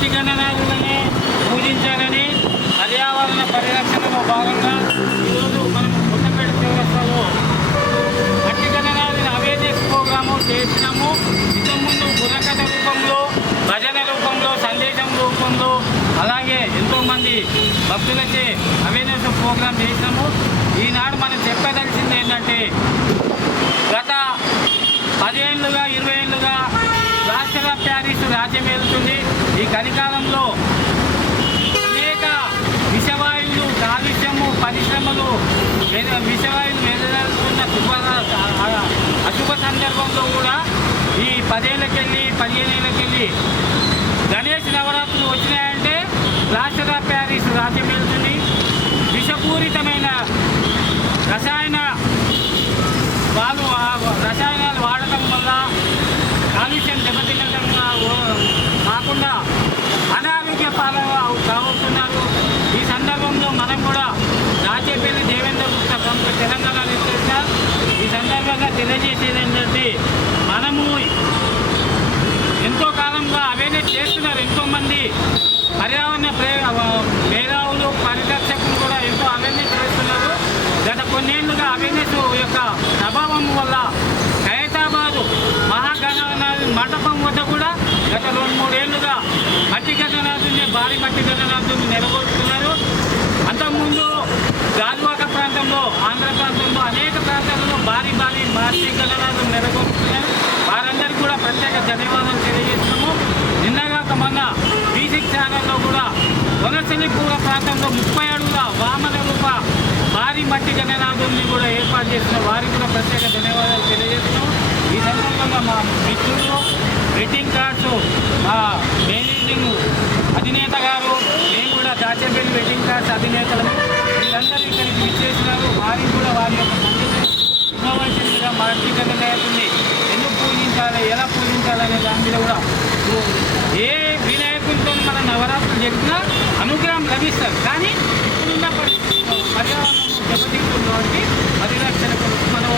మట్టి గణనాథులని పూజించాలని పర్యావరణ పరిరక్షణలో భాగంగా ఈరోజు మనం కొత్తపేట చౌరస్తాలో మట్టి గణనాథుని అవేర్నెస్ ప్రోగ్రాము చేసినాము. ఇంతకుముందు బుర్రకథ రూపంలో, భజన రూపంలో, సందేశం రూపంలో, అలాగే ఎంతోమంది భక్తులచే అవేర్నెస్ ప్రోగ్రాం చేసినాము. ఈనాడు మనం చెప్పదలిసింది ఏంటంటే, గత 10 ఏళ్ళుగా 20 ఏళ్ళుగా ప్లాస్టర్ ఆఫ్ ప్యారిస్ రాజ్యం వెళ్తుంది. ఈ కలికాలంలో అనేక విషవాయువులు, కాలుష్యము, పరిశ్రమలు, విషవాయువులు వెదజల్లుతున్న అశుభ సందర్భంలో కూడా ఈ 10 ఏళ్ళకెళ్ళి 15 ఏళ్ళకెళ్ళి గణేష్ నవరాత్రులు వచ్చినాయంటే ప్లాస్టర్ ఆఫ్ ప్యారిస్ రాజ్యం వెళ్తుంది. విషపూరితమైన రసాయనాలు వాడటం వల్ల కాలుష్యం దెబ్బతినడం కాకుండా అనారోగ్య పాలన కావుతున్నారు. ఈ సందర్భంలో మనం కూడా దాచేపల్లి దేవేంద్ర గుప్తా ప్రముఖ తెలంగాణ రిజిస్టర్ ఈ సందర్భంగా తెలియజేసేది ఏంటంటే, మనము ఎంతో కాలంగా అవేర్నెస్ చేస్తున్నారు. ఎంతోమంది పర్యావరణ మేధావులు, పరిరక్షకులు కూడా ఎంతో అవేర్నెస్ చేస్తున్నారు. గత కొన్నేళ్లుగా అవేర్నెస్ యొక్క ప్రభావం వల్ల ఖైరతాబాదు మహాగణనాథు మండపం వద్ద కూడా గత 2-3 ఏళ్లుగా మట్టి గణనాథుని, భారీ మట్టి గణనాథుని నెలకొల్పుతున్నారు. అంతకుముందు గాజువాక ప్రాంతంలో, ఆంధ్ర ప్రాంతంలో అనేక ప్రాంతాలలో భారీ మట్టి గణనాథుని నెలకొల్పుతున్నారు. వారందరికీ కూడా ప్రత్యేక ధన్యవాదాలు తెలియజేస్తున్నాము. నిన్నగాక మొన్న B6 ఛానల్లో కూడా వనసలిపూర ప్రాంతంలో 30 అడుగుల వామన రూప భారీ మట్టి గణనాథుల్ని కూడా ఏర్పాటు చేసిన వారికి కూడా ప్రత్యేక ధన్యవాదాలు తెలియజేస్తున్నాం. ఈ సందర్భంగా మా మిత్రులు, వెడ్డింగ్ కార్డ్స్ మేనేజింగ్ అధినేత గారు, మేము కూడా దాచేపల్లి వెడ్డింగ్ కార్డ్స్ అధినేతలను వీరందరూ ఇక్కడికి విచ్చేసినారు. వారికి కూడా వారి యొక్క సందేశం ఇవ్వవలసిందిగా మట్టి గణనాథుల్ని ఎందుకు పూజించాలి, ఎలా పూజించాలనే దాని మీద కూడా ఏ వినాయకులతో మన నవరాత్రులు జరిగినా అనుగ్రహం లభిస్తారు. కానీ ఇప్పుడున్న పర్యావరణం దెబ్బతింటుంది కాబట్టి పరిరక్షణ మనం